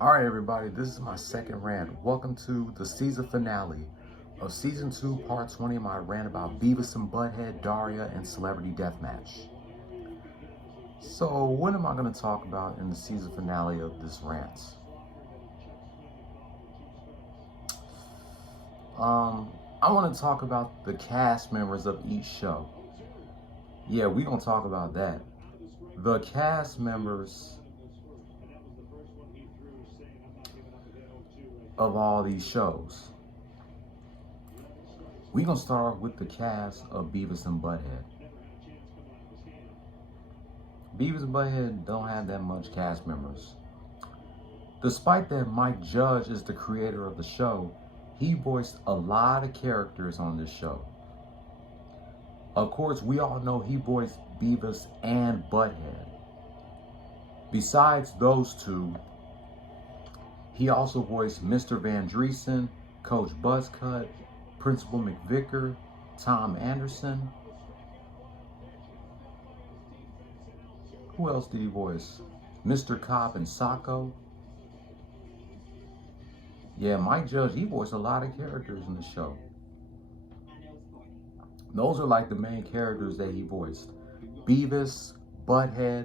All right, everybody, this is my second rant. Welcome to the season finale of Season 2, Part 20 of my rant about Beavis and Butthead, Daria, and Celebrity Deathmatch. So, what am I going to talk about in the season finale of this rant? I want to talk about the cast members of each show. Yeah, we don't talk about that. The cast members of all these shows. We're going to start off with the cast of Beavis and Butthead. Beavis and Butthead don't have that much cast members. Despite that Mike Judge is the creator of the show, he voiced a lot of characters on this show. Of course, we all know he voiced Beavis and Butthead. Besides those two, he also voiced Mr. Van Driesen, Coach Buzzcut, Principal McVicker, Tom Anderson. Who else did he voice? Mr. Cobb and Sacco. Yeah, Mike Judge, he voiced a lot of characters in the show. Those are like the main characters that he voiced. Beavis, Butthead,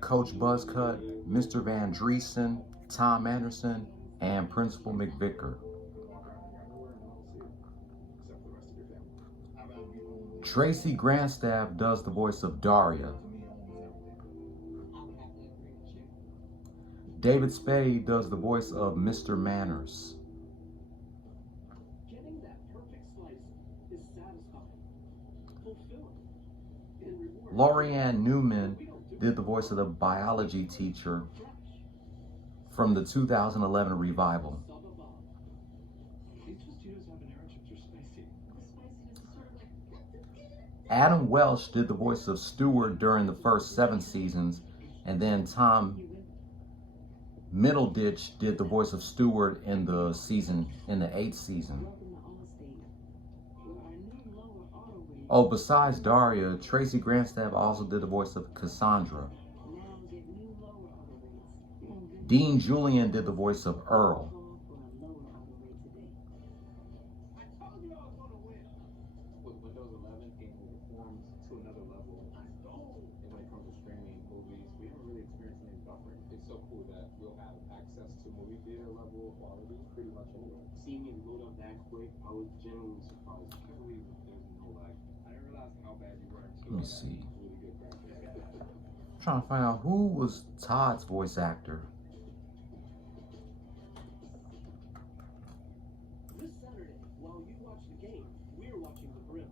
Coach Buzzcut, Mr. Van Driesen, Tom Anderson, and Principal McVicker. Tracy Grandstaff does the voice of Daria. David Spade does the voice of Mr. Manners. Lorianne Newman did the voice of the biology teacher from the 2011 revival. Adam Welsh did the voice of Stewart during the first 7 seasons, and then Tom Middleditch did the voice of Stewart in the 8th season. Oh, besides Daria, Tracy Grandstaff also did the voice of Cassandra. Dean Julian did the voice of Earl. Seeing it load up that quick, I was genuinely surprised. I can't believe that there's no lag. I didn't realize how bad you were. Let me see. I'm trying to find out who was Todd's voice actor. This Saturday, while you watch the game, we're watching the Brim.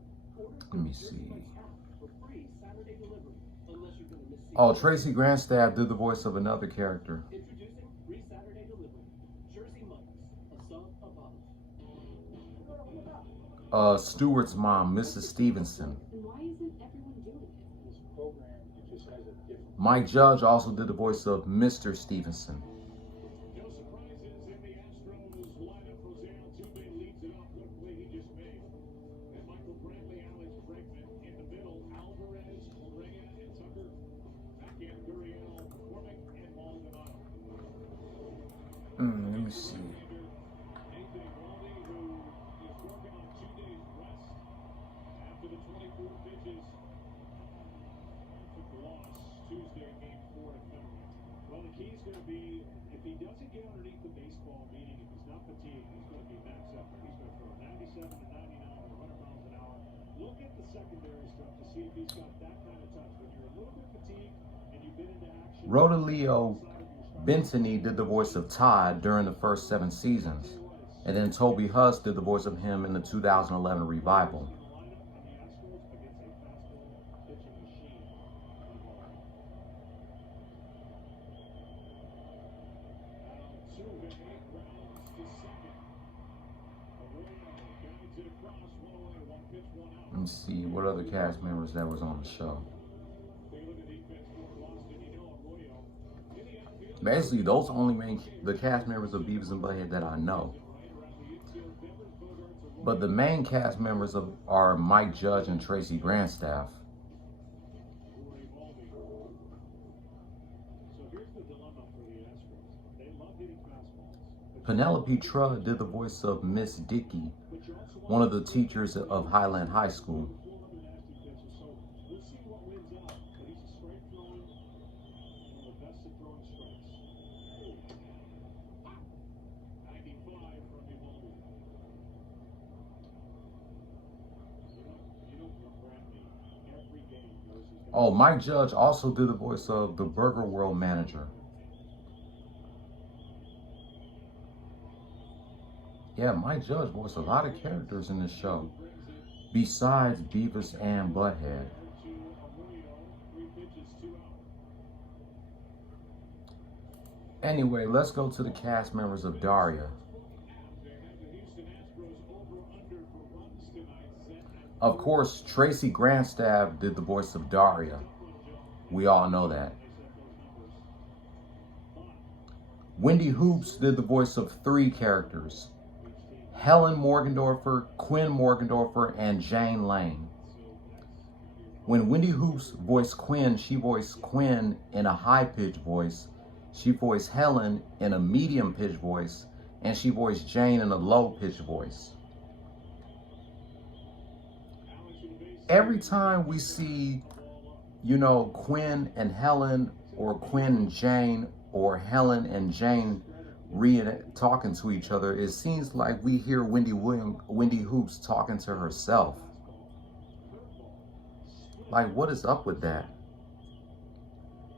Let me see. For free Saturday delivery, unless you're going to miss. Oh, Tracy Grandstaff did the voice of another character. Introducing free Saturday delivery. Jersey Mike's, a sub above. Stewart's mom, Mrs. Stevenson. Why isn't everyone doing it? This program, it just has a different. Mike Judge also did the voice of Mr. Stevenson. No surprises in the Astros lineup. Rosanna Tubin leads it off. What play he just made. And Michael Brantley, Alex Bregman in the middle. Alvarez, Correa, and Tucker. Back in Gurriel, McCormick, and Maldonado. Let me see. Nathan Eovaldi, who is working on 2 days rest after the 24 pitches. Took the loss Tuesday, game 4 to Fenway. Well, the key is going to be, if he doesn't get underneath the baseball, meaning if he's not fatigued, he's going to be max effort. He's going to throw 97 to 99 or 100 miles an hour. Look at the secondary stuff to see if he's got that kind of touch. When you're a little bit fatigued and you've been into action. Rodolio Bentony did the voice of Todd during the first 7 seasons. And then Toby Huss did the voice of him in the 2011 revival. Let me see what other cast members that was on the show. Basically, those are only the cast members of Beavis and Butthead that I know. But the main cast members are Mike Judge and Tracy Grandstaff. So here's the dilemma for the Astros. They Penelope Trudd did the voice of Miss Dickey, one of the teachers of Highland High School. Oh, Mike Judge also did the voice of the Burger World manager. Yeah, Mike Judge voiced a lot of characters in this show, besides Beavis and Butthead. Anyway, let's go to the cast members of Daria. Of course, Tracy Grandstaff did the voice of Daria. We all know that. Wendy Hoops did the voice of 3 characters: Helen Morgendorffer, Quinn Morgendorffer, and Jane Lane. When Wendy Hoops voiced Quinn, she voiced Quinn in a high-pitched voice, she voiced Helen in a medium-pitched voice, and she voiced Jane in a low-pitched voice. Every time we see, Quinn and Helen, or Quinn and Jane, or Helen and Jane talking to each other, it seems like we hear Wendy Hoops talking to herself. Like, what is up with that?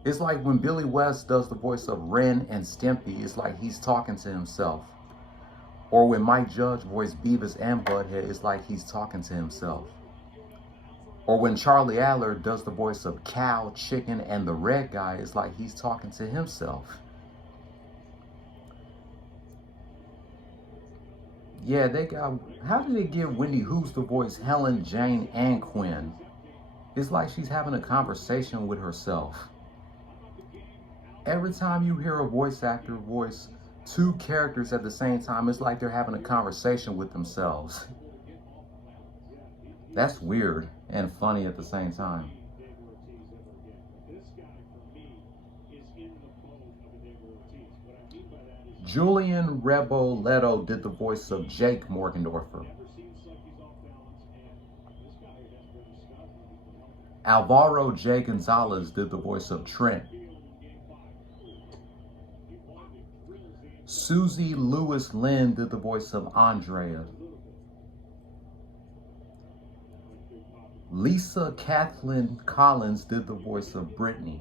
It's like when Billy West does the voice of Ren and Stimpy, it's like he's talking to himself. Or when Mike Judge voiced Beavis and Butthead, it's like he's talking to himself. Or when Charlie Adler does the voice of Cow, Chicken, and the Red Guy, it's like he's talking to himself. Yeah, how did they give Wendy Hoops to voice Helen, Jane, and Quinn? It's like she's having a conversation with herself. Every time you hear a voice actor voice 2 characters at the same time, it's like they're having a conversation with themselves. That's weird and funny at the same time. Julian Reboledo did the voice of Jake Morgendorffer. Alvaro J. Gonzalez did the voice of Trent. Susie Lewis Lynn did the voice of Andrea. Lisa Kathleen Collins did the voice of Brittany.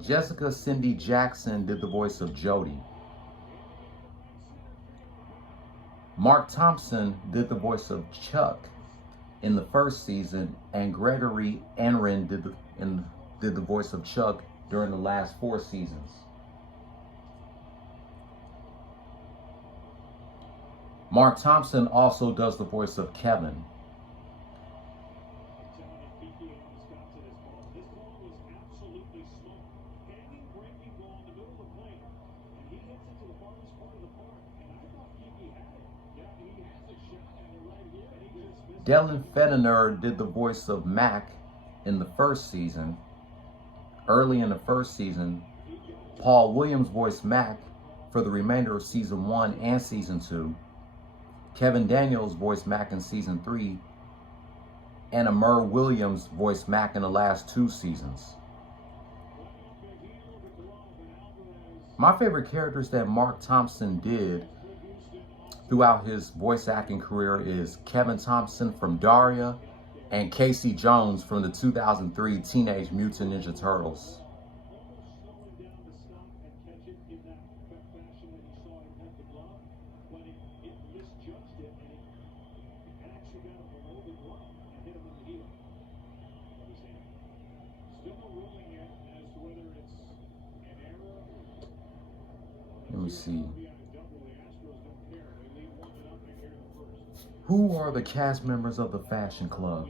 Jessica Cindy Jackson did the voice of Jody. Mark Thompson did the voice of Chuck in the first season, and Gregory Enrin did the voice of Chuck during the last 4 seasons. Mark Thompson also does the voice of Kevin. Dylan Federer did the voice of Mac in the first season. Early in the first season, Paul Williams voiced Mac for the remainder of season 1 and season 2. Kevin Daniels voiced Mac in season 3, and Amur Williams voiced Mac in the last 2 seasons. My favorite characters that Mark Thompson did throughout his voice acting career is Kevin Thompson from Daria and Casey Jones from the 2003 Teenage Mutant Ninja Turtles. Let me see. Who are the cast members of the Fashion Club?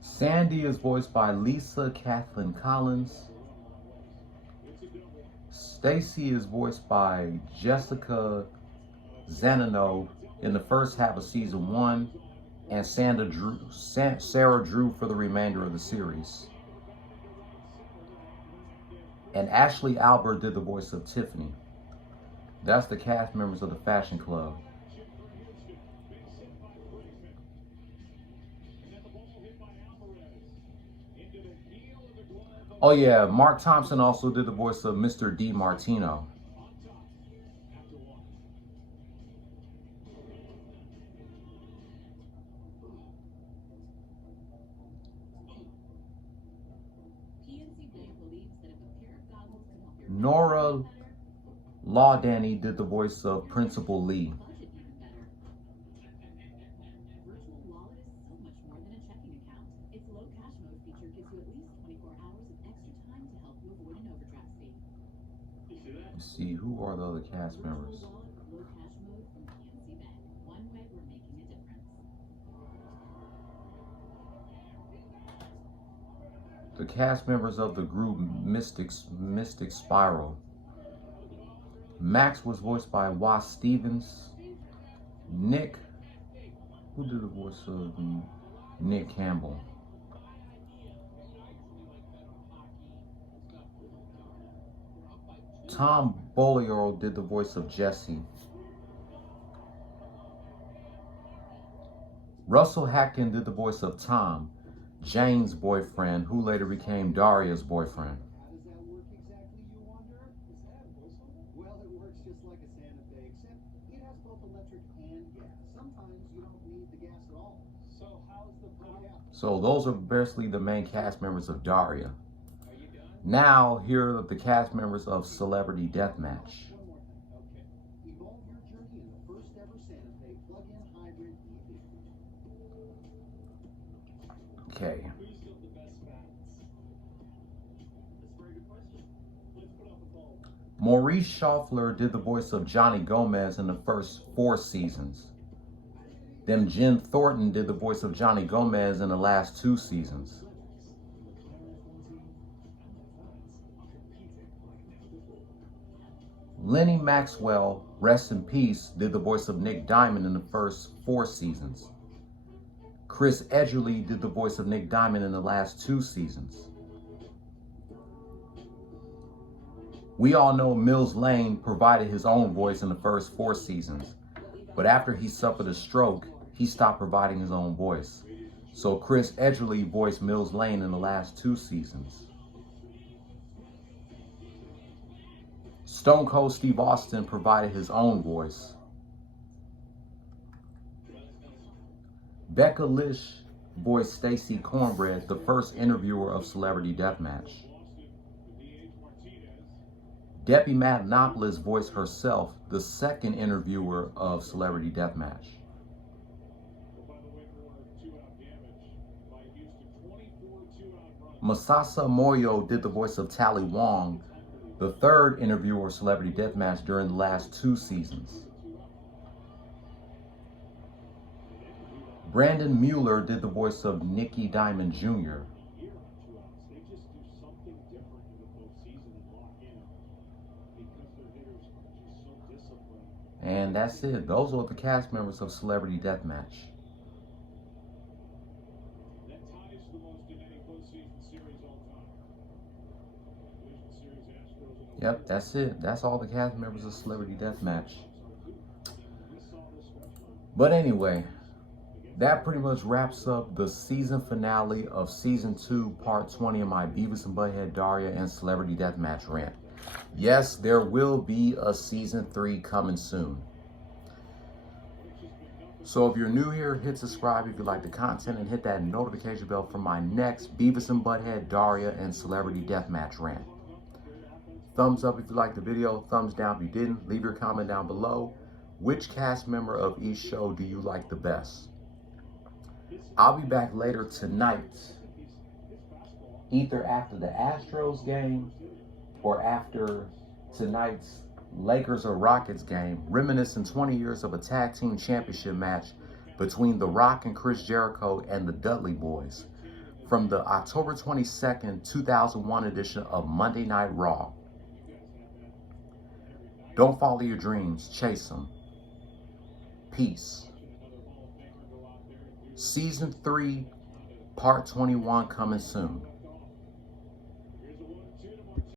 Sandy is voiced by Lisa Kathleen Collins. Stacy is voiced by Jessica Zanino in the first half of season 1, and Sarah Drew for the remainder of the series. And Ashley Albert did the voice of Tiffany. That's the cast members of the Fashion Club. Oh yeah, Mark Thompson also did the voice of Mr. D. Martino. Nora Laudani did the voice of Principal Lee. Let's see, who are the other cast members? The cast members of the group Mystic Spiral. Max was voiced by Wes Stevens. Nick, who did the voice of Nick Campbell? Tom Bollier did the voice of Jesse. Russell Hatkin did the voice of Tom, Jane's boyfriend, who later became Daria's boyfriend. How does that work exactly, you wonder? Is that a whistle? Well, it works just like a Santa Fe, except it has both electric and gas. Sometimes you don't need the gas at all. So how's the power? So those are basically the main cast members of Daria. Now, here are the cast members of Celebrity Deathmatch. One more thing. Okay. Evolve your journey in the first ever Santa Fe plug-in hybrid EV. Okay. Who's got the best fans? That's a very good question. Let's put up a poll. Maurice Schaffler did the voice of Johnny Gomez in the first 4 seasons. Then Jen Thornton did the voice of Johnny Gomez in the last 2 seasons. Lenny Maxwell, rest in peace, did the voice of Nick Diamond in the first 4 seasons. Chris Edgerly did the voice of Nick Diamond in the last 2 seasons. We all know Mills Lane provided his own voice in the first 4 seasons, but after he suffered a stroke, he stopped providing his own voice. So Chris Edgerly voiced Mills Lane in the last 2 seasons. Stone Cold Steve Austin provided his own voice. Becca Lish voiced Stacy Cornbread, the first interviewer of Celebrity Deathmatch. Debbie Matenopoulos voiced herself, the second interviewer of Celebrity Deathmatch. Masasa Moyo did the voice of Tally Wong, the third interviewer of Celebrity Deathmatch during the last 2 seasons. Brandon Mueller did the voice of Nicky Diamond Jr. And that's it. Those are the cast members of Celebrity Deathmatch. Yep, that's it. That's all the cast members of Celebrity Deathmatch. But anyway, that pretty much wraps up the season finale of Season 2, Part 20 of my Beavis and Butthead Daria and Celebrity Deathmatch rant. Yes, there will be a Season 3 coming soon. So if you're new here, hit subscribe if you like the content and hit that notification bell for my next Beavis and Butthead Daria and Celebrity Deathmatch rant. Thumbs up if you liked the video, thumbs down if you didn't. Leave your comment down below. Which cast member of each show do you like the best? I'll be back later tonight, either after the Astros game or after tonight's Lakers or Rockets game, reminiscing 20 years of a tag team championship match between The Rock and Chris Jericho and the Dudley Boys from the October 22nd, 2001 edition of Monday Night Raw. Don't follow your dreams, chase them. Peace. Season 3, Part 21 coming soon.